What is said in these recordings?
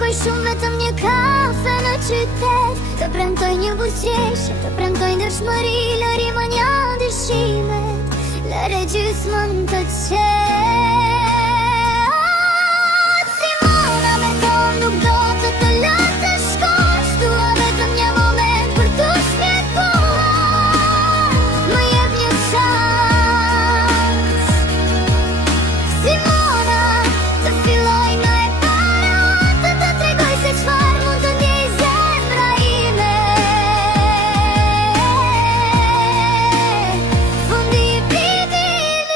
kërkoj shumë vetëm një kafe në qytet. Të premtoj një buzëqeshje, të premtoj ndershmëri, lëri më një dëshimet, lëre gjysmën të qetë. Simona me ton nuk do të lë të shkosh, dua vetëm një moment për të shpjeguar. Më jep një shans, Simona, të filloj nga e para, të tregoj se çfarë mund të ndjej zemra ime. Fundi i vitit,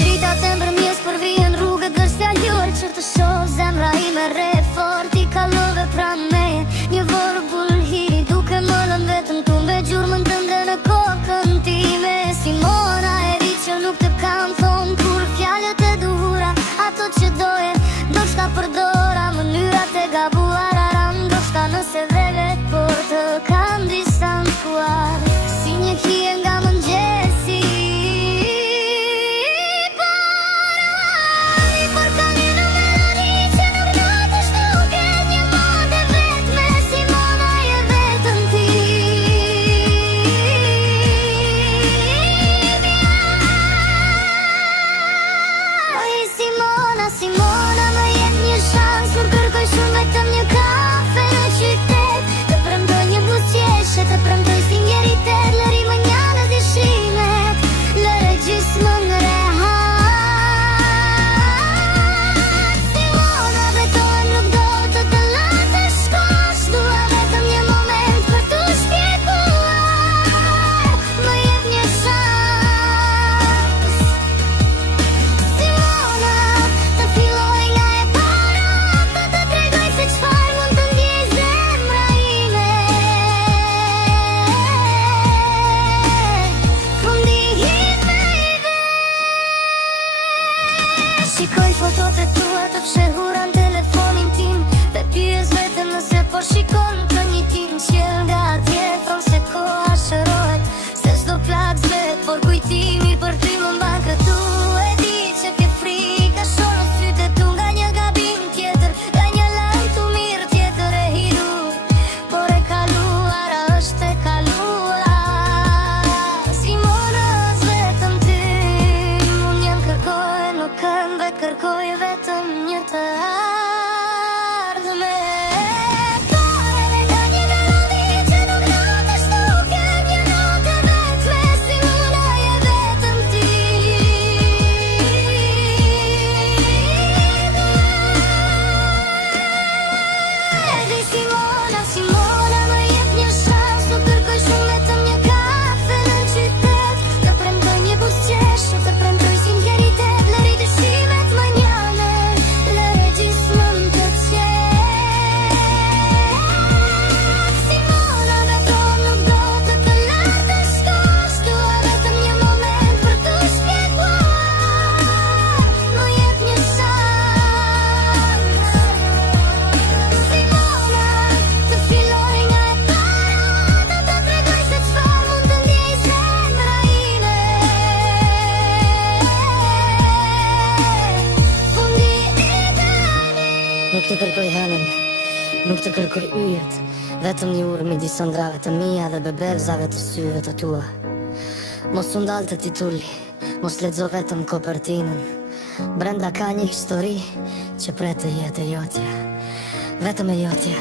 drita të mbrëmjes përvijen rrugët vërsta lur, që të shoh zemra ime re fort i kalove pranë meje. Një vorbull hiri duke më lënë vetëm tu me gjurmën tënde në kokën time. Simona, e di që nuk të kam thonë kur fjalët e duhura, ato që doje, ndoshta përdora mënyrat e gabuara, ndoshta nëse velet por të kam distancuar, si një hije nga mëngjesi. Por ka një melodi që nuk do të shtuket, një monde vetme, Simona je vetëm ti. Oj Simona, Simona, më jep një shans, nuk kërkoj shumë vetëm një kafe në qytet. Të premtoj një buzëqeshje, të premtoj sinqeritet, lëri më një në dëshimet, lëre gjysmën rehat. Simona, beton nuk do të lë të shkosh, dua vetëm një moment për të shpjeguar. Më jep një shans, Simona, të filloj nga e para, të tregoj se çfarë mund të ndjej zemra ime. Fundi i vitit, shikoj fotot e tua të fshehura në telefonin tim, dhe pyes vetëm nëse po shikon të një tim. Qjell nga atje, thon se koha shërohet, se çdo plak zvet, por kujtimi për ty më mban këtu. E di që ke frikë, shoh në sytë tu nga një gabim tjetër, nga një lajm tu mirë tjetër e hidur, por e kaluara është e kaluara. Simona, vetëm ty, unë jam kërkoj, nuk këmbë, kërkoj vetëm një të ardhme. Nga një melodi që nuk do të shtuket, një notë vetme, Simona je vetëm ti. E di Simona, Simona, më jep një shans, nuk kërkoj shumë vetëm një kafe në qytet. Të premtoj një buzëqeshje, të premtoj sinqeritet, lëri dëshimet më njane, lëre gjysmën të qetë. Simona, beton nuk do të lë të shkosh, dua vetëm një moment për të shpjeguar. Më jep një shans, Simona, të filloj nga e para, të tregoj se çfarë mund të ndjej zemra ime. Fundi i vitit. Nuk të kërkoj hënën, nuk të kërkoj yjet, vetëm një urë midis ëndrave të mia dhe bebevzave të syve të tua. Mos u ndalte titulli, mos lexo vetëm kopertinën, brenda ka një histori që pret të jetë e jotja, vetëm e jotja.